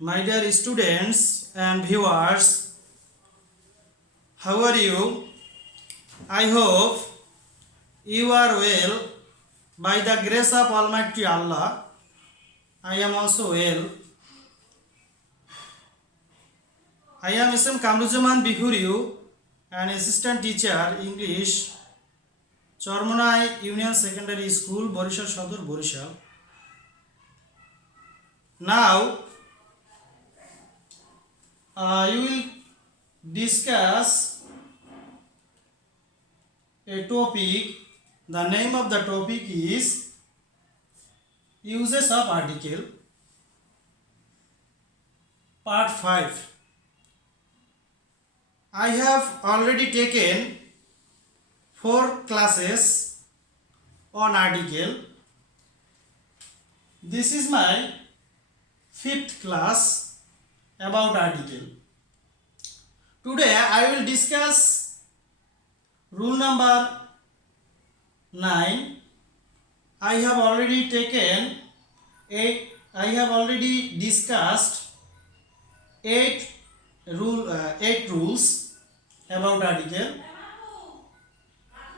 My dear students and viewers, how are you? I hope you are well. By the grace of Almighty Allah, I am also well. I am S.M. Kamrujaman Bihuriu, an assistant teacher English, Chormonai Union Secondary School, Borishal Sadur, Borishal. Now, you will discuss a topic. The name of the topic is uses of article, part 5. I have already taken 4 classes on article. This is my 5th class about article. Today I will discuss rule number 9. I have already discussed 8 rules about article.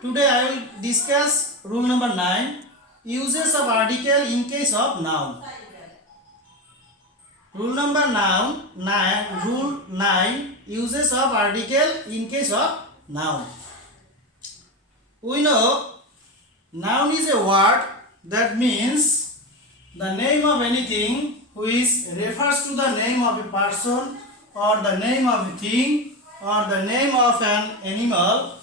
Today I will discuss rule number 9, uses of article in case of noun. Rule 9, uses of article in case of noun. We know noun is a word that means the name of anything which refers to the name of a person or the name of a thing or the name of an animal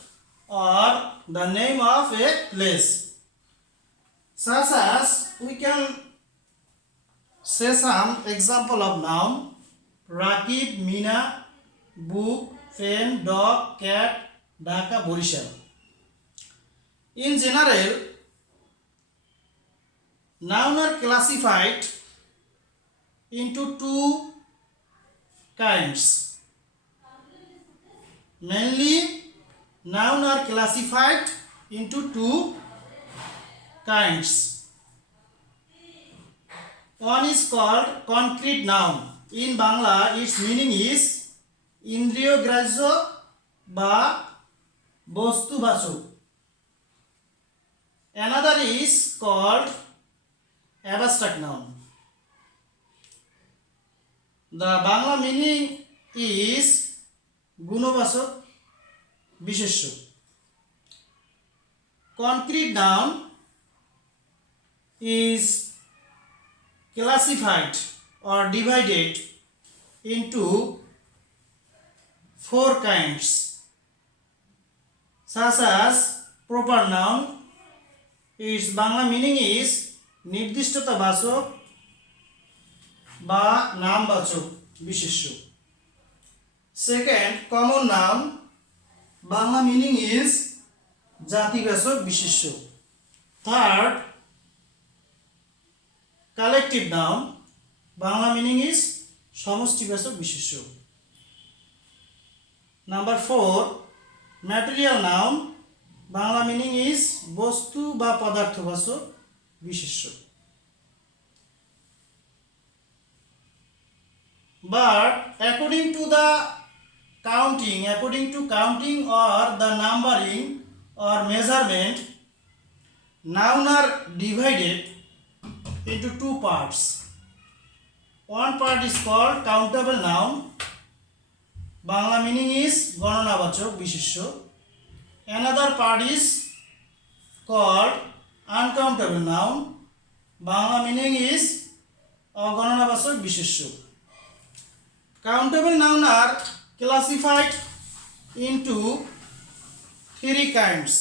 or the name of a place. Such as we can say some example of noun: Rakib, Mina, book, pen, dog, cat, Dhaka, Borishal. In general, nouns are classified into 2 kinds. Mainly, nouns are classified into 2 kinds. One is called concrete noun. In Bangla, its meaning is indriyo grajyo ba bostubachok. Another is called abstract noun. The Bangla meaning is gunobachok bisheshyo. Concrete noun is classified or divided into 4 kinds, such as proper noun. Its Bangla meaning is nirdishtota bachok ba nambachok bisheshyo. Second, common noun. Bangla meaning is jatibachok bisheshyo. Third, collective noun. Bangla meaning is samoshtibaচক বিশেষ্য. Number 4, material noun. Bangla meaning is বস্তু বা পদার্থবাচক বিশেষ্য. But according to counting or the numbering or measurement, noun are divided into 2 parts. One part is called countable noun. Bangla meaning is গণনাবাচক বিশেষ্য. Another part is called uncountable noun. Bangla meaning is অগণনাবাচক বিশেষ্য. Countable noun are classified into 3 kinds.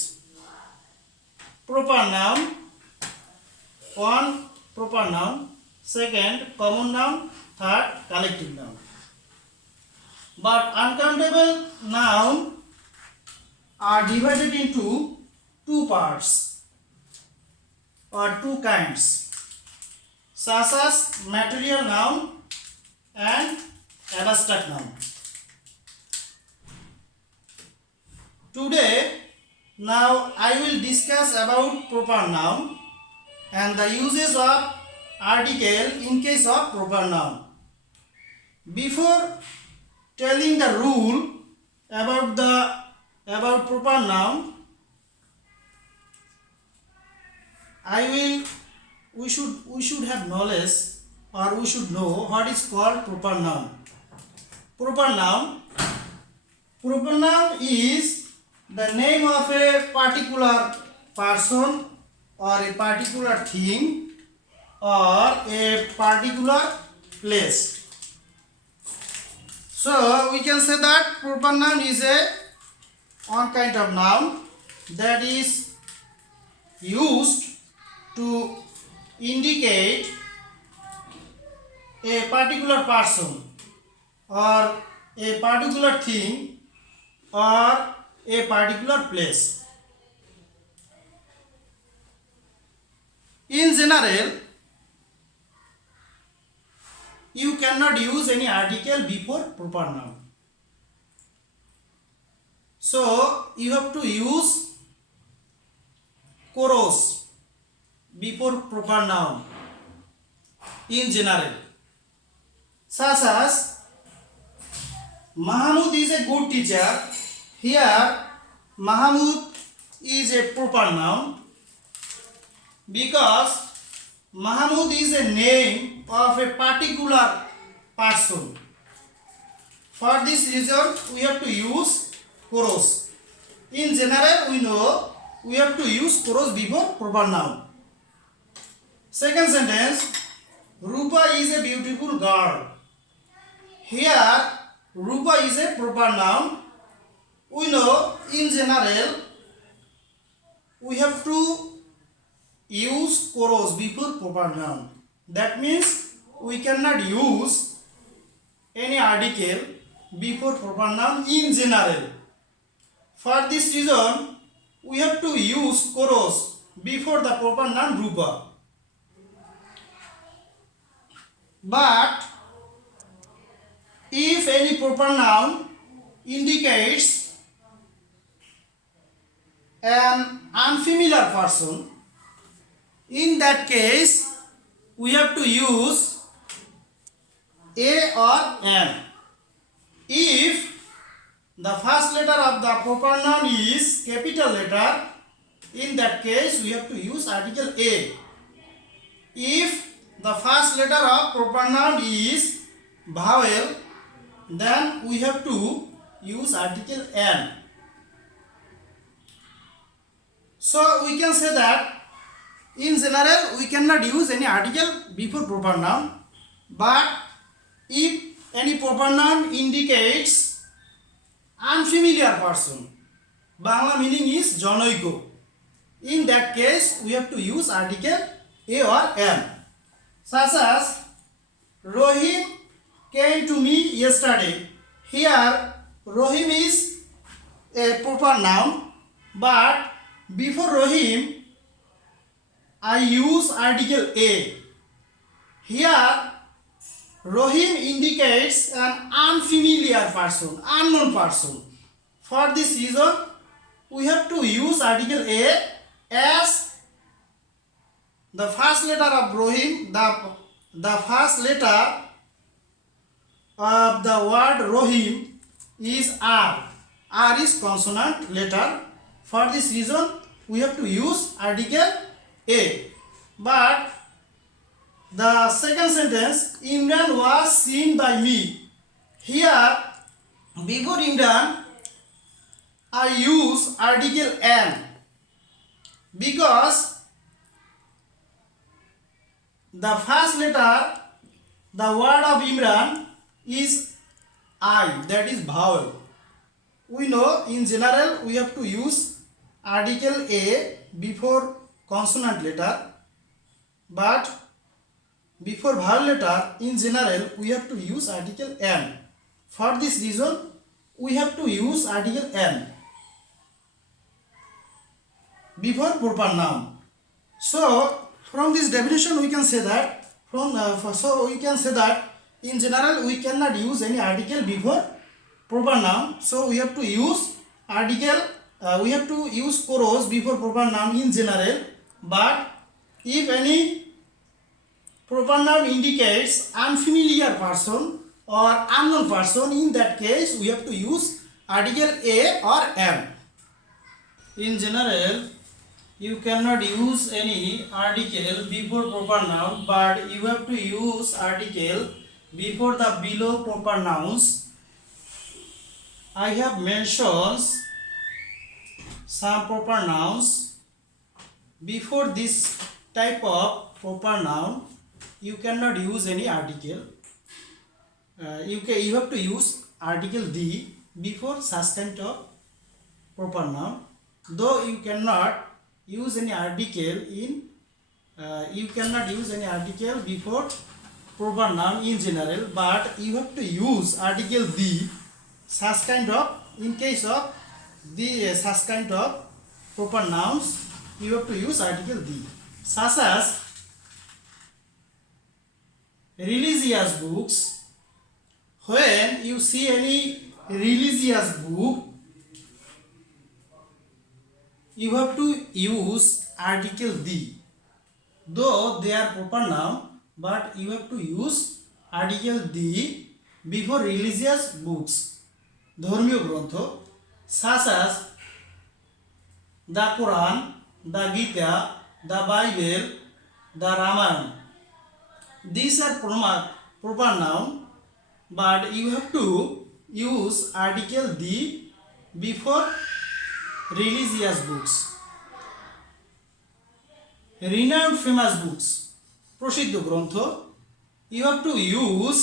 Proper noun, 1 proper noun, second common noun, third collective noun. But uncountable noun are divided into 2 parts or 2 kinds, such as material noun and abstract noun. Today, now I will discuss about proper noun and the uses of article in case of proper noun. before telling the rule about proper noun, we should have knowledge, or we should know what is called proper noun. Proper noun is the name of a particular person or a particular thing or a particular place. So we can say that proper noun is one kind of noun that is used to indicate a particular person or a particular thing or a particular place. In general, you cannot use any article before proper noun. So you have to use chorus before proper noun in general. Such as Mahmud is a good teacher. Here Mahmud is a proper noun because Mahmud is a name of a particular person. For this reason, we have to use chorus. In general, we know we have to use chorus before proper noun. Second sentence, Rupa is a beautiful girl. Here, Rupa is a proper noun. We know in general we have to use chorus before proper noun. That means we cannot use any article before proper noun in general. For this reason, we have to use chorus before the proper noun Rupa. But if any proper noun indicates an unfamiliar person, in that case we have to use a or an. If the first letter of the proper noun is capital letter, in that case we have to use article a. If the first letter of proper noun is vowel, then we have to use article an. So we can say that in general we cannot use any article before proper noun, but if any proper noun indicates unfamiliar person, Bangla meaning is Janoiko, in that case we have to use article a or an. Such as Rohim came to me yesterday. Here Rohim is a proper noun, but before Rohim I use article a. Here Rohim indicates an unfamiliar person, unknown person. For this reason we have to use article a, as the first letter of Rohim, the first letter of the word Rohim is R. R is consonant letter. For this reason we have to use article a. But the second sentence, Imran was seen by me. Here before Imran I use article an, because the first letter, the word of Imran is I, that is vowel. We know in general we have to use article a before consonant letter, but before vowel letter in general we have to use article an. For this reason we have to use article an before proper noun. So from this definition we can say that in general we cannot use any article before proper noun. So we have to use we have to use chorus before proper noun in general. But if any proper noun indicates unfamiliar person, or unknown person, in that case we have to use article a or am. In general, you cannot use any article before proper noun, but you have to use article before the below proper nouns. I have mentioned some proper nouns. Before this type of proper noun, you cannot use any article. You have to use article the before such kind of proper noun. Though you cannot use any article before proper noun in general, but you have to use article the such kind of, in case of the such kind of proper nouns, you have to use article the, such as religious books. When you see any religious book, you have to use article the, though they are proper noun, but you have to use article the before religious books, ধর্মীয় গ্রন্থ, such as the Quran, the Gita, the Bible, the Ramayana. These are proper noun, but you have to use article the before religious books. Renowned famous books, প্রসিদ্ধ গ্রন্থ, you have to use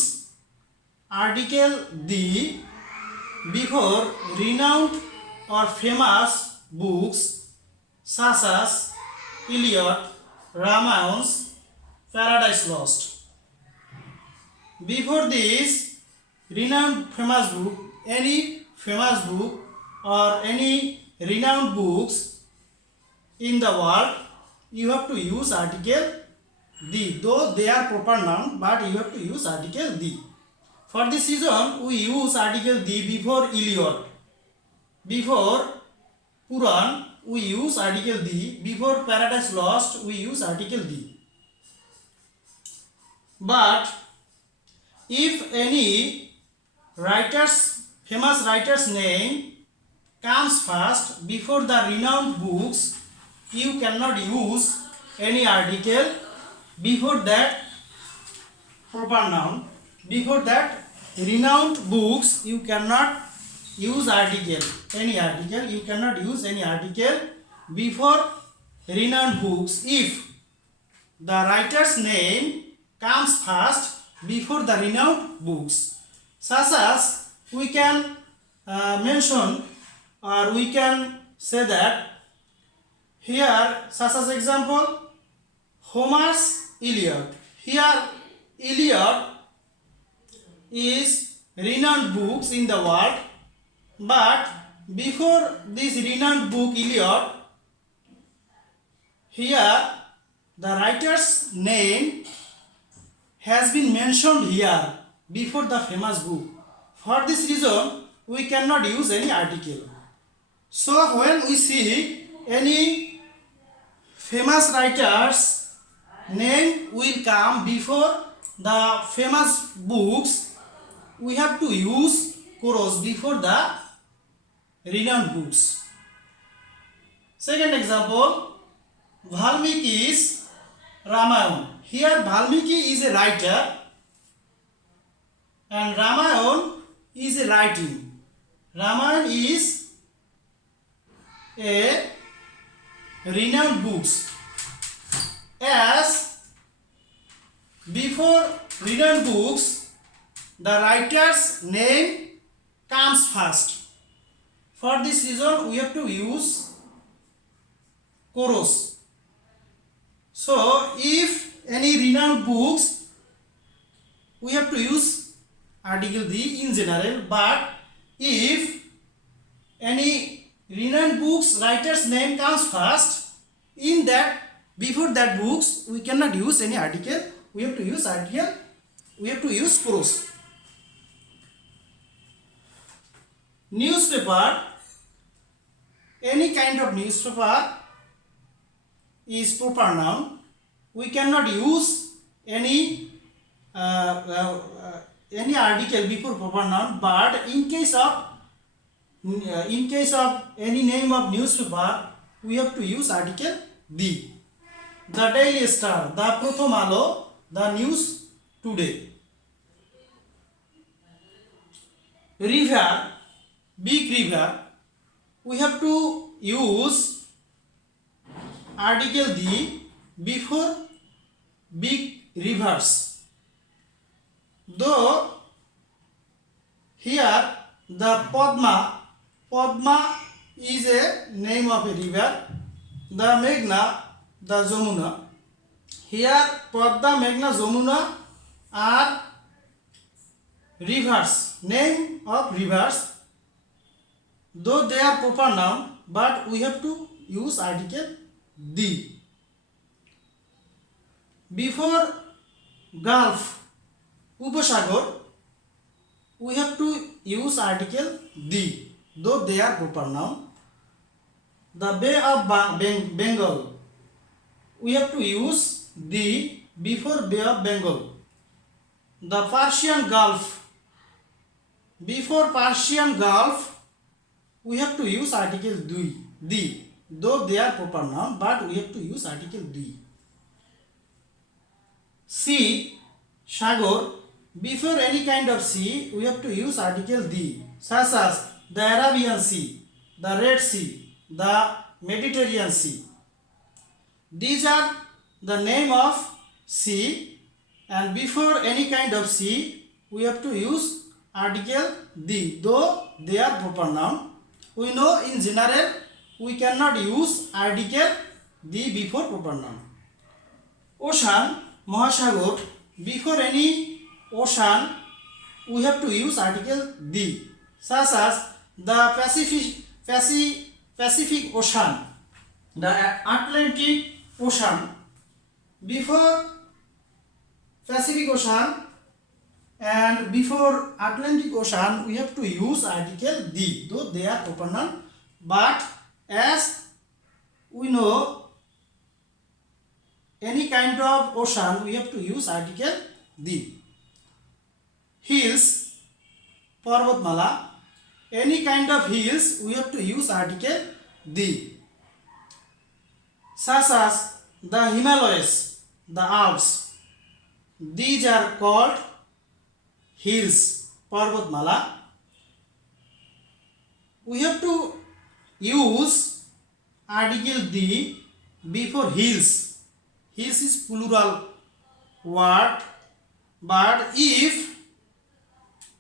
article the before renowned or famous books such as Iliad, Ramayana, Paradise Lost. Before this renowned famous book, any famous book or any renowned books in the world, you have to use article the, though they are proper noun, but you have to use article the. For this reason, we use article the before Iliad. Before Puran, we use article the. Before Paradise Lost, we use article the. But if any famous writer's name comes first before the renowned books, you cannot use any article before that proper noun. Before that renowned books, you cannot use article, any article. You cannot use any article before renowned books if the writer's name comes first before the renowned books. Such as we can mention, or we can say that here, such as example, Homer's Iliad. Here Iliad is renowned books in the world, but before this renowned book Iliad, here the writer's name has been mentioned here before the famous book. For this reason, we cannot use any article. So when we see any famous writer's name will come before the famous books, we have to use chorus before the renowned books. Second example, Valmiki's Ramayana. Here Valmiki is a writer and Ramayana is a writing. Ramayana is a renowned books. As before renowned books, the writer's name comes first. For this reason, we have to use chorus. So if any renowned books, we have to use article the in general, but if any renowned books writer's name comes first, in that before that books, we cannot use any article. We have to use article. We have to use chorus. Newspaper, any kind of newspaper is proper noun. We cannot use any any article before proper noun, but in case of any name of newspaper, we have to use article the. The Daily Star, the Pratham Alo, the News Today. River, big river, we have to use article the before big rivers. Though here the Padma is a name of a river, the Meghna, the Jamuna. Here Padma, Meghna, Jamuna are rivers, name of rivers, though they are proper noun, but we have to use article the. Before Gulf, Upashagar, we have to use article the, though they are proper noun. The Bay of Bengal, we have to use the before Bay of Bengal. The Persian Gulf, before Persian Gulf, we have to use article the, though they are proper noun, but we have to use article the. Sea, Sagar, before any kind of sea, we have to use article the, such as the Arabian Sea, the Red Sea, the Mediterranean Sea. These are the name of sea, and before any kind of sea, we have to use article the, though they are proper noun. We know in general we cannot use article the before proper noun. Ocean, Mahasagar, before any ocean, we have to use article the, such as the Pacific Ocean, the Atlantic Ocean. Before Pacific Ocean and before Atlantic Ocean, we have to use article the, though they are proper noun, but as we know any kind of ocean, we have to use article the. Hills, Parvatmala, any kind of hills, we have to use article the, such as the Himalayas, the Alps. These are called hills, Parvatmala. We have to use article the before hills. Hills is plural word, but if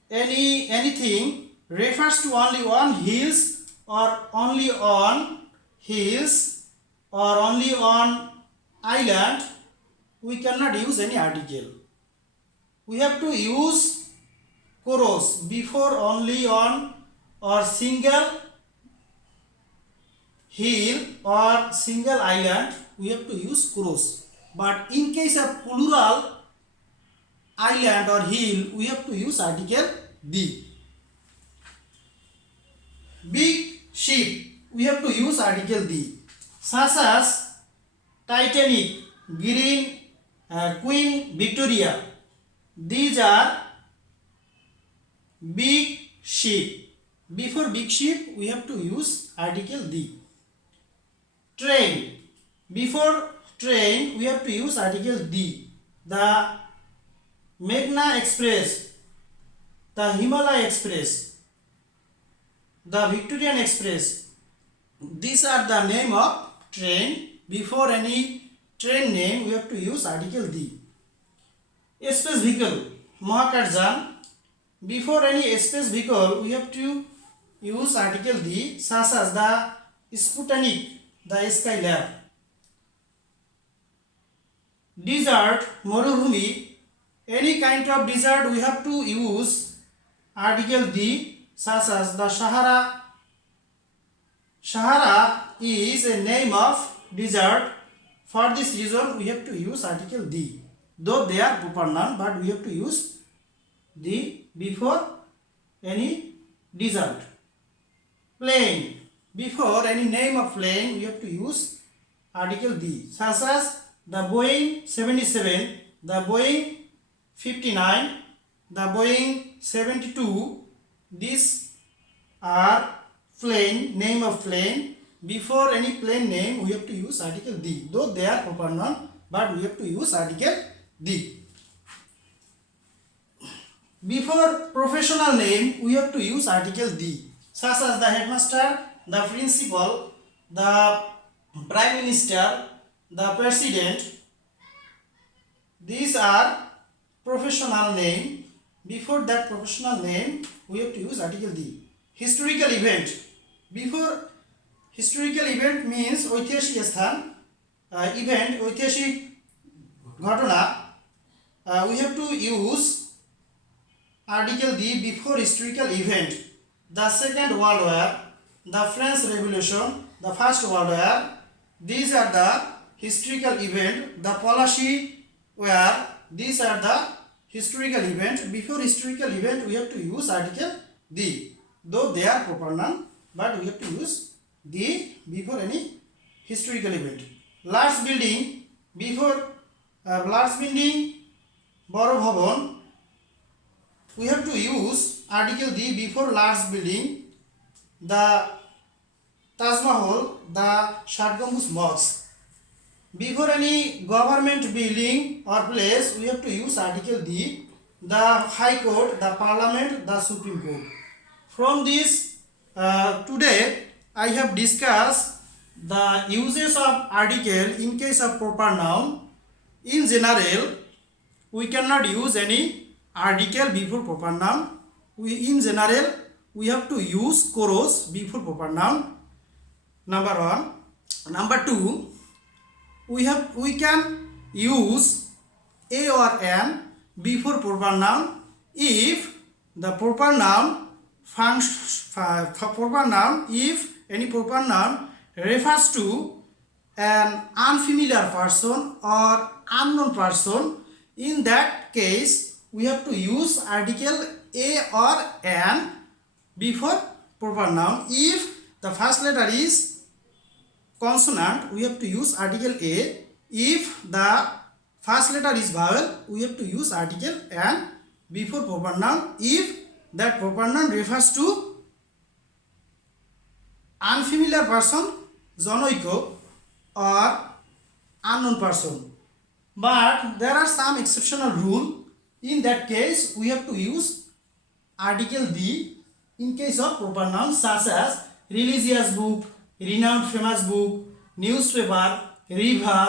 anything refers to only on hills or only on hills or only on island, we cannot use any article. We have to use chorus before only on or single hill or single island, we have to use chorus. But in case of plural island or hill, we have to use article the. Big ship, we have to use article the, such as Titanic, Queen Victoria. These are big ship. Before big ship, we have to use article the. Train, before train, we have to use article the. The Meghna Express, the Himalaya Express, the Victorian Express. These are the name of train. Before any train name, we have to use article the. Space vehicle, Mahakarshan. Before any space vehicle, we have to use article the, such as the Sputnik, the Skylab. Desert, Marubhumi, any kind of desert, we have to use article the, such as the Sahara. Sahara is a name of desert. For this reason, we have to use article the, though they are proper noun, but we have to use the before any desert. Plane, before any name of plane, we have to use article the, such as the Boeing 77, the Boeing 59, the Boeing 72. These are plane, name of plane. Before any plane name, we have to use article the. Though they are proper noun, but we have to use article the. Before professional name, we have to use article the, such as the headmaster, the principal, the prime minister, the president. These are professional name. Before that professional name, we have to use article the. Historical event. Before historical event means ঐতিহাসিক স্থান, event ঐতিহাসিক ঘটনা, we have to use article the before historical event. The Second World War, the French Revolution, the First World War, these are the historical event. The Policy War, these are the historical event. Before historical event, we have to use article the, though they are proper noun, but we have to use the before any historical event. Large building, before large building, বড় ভবন, we have to use article the before large building. The Taj Mahal, the Shah Gambuz Mosque. Before any government building or place, we have to use article the High Court, the Parliament, the Supreme Court. From this, today I have discussed the uses of article in case of proper noun. In general, we cannot use any article before proper noun. In general, we have to use chorus before proper noun. Number one. Number two, we can use a or an before proper noun if the proper noun if any proper noun refers to an unfamiliar person or unknown person. In that case, we have to use article a or an before proper noun. If the first letter is consonant, we have to use article a. If the first letter is vowel, we have to use article an before proper noun if that proper noun refers to unfamiliar person, জনৈক, or unknown person. But there are some exceptional rule. In that case, we have to use article the in case of proper nouns such as religious book, renowned famous book, newspaper, river,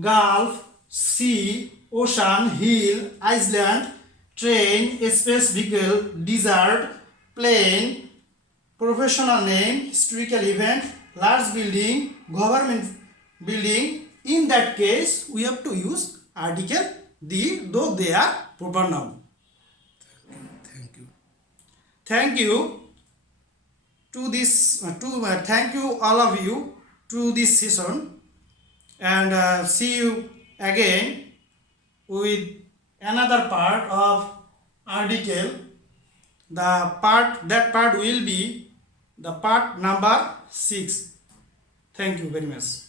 gulf, sea, ocean, hill, island, train, space vehicle, desert, plane, professional name, historical event, large building, government building. In that case, we have to use article the, though they are proper noun. Thank you to this thank you all of you to this session, and see you again with another part of article. That part will be the part number 6. Thank you very much.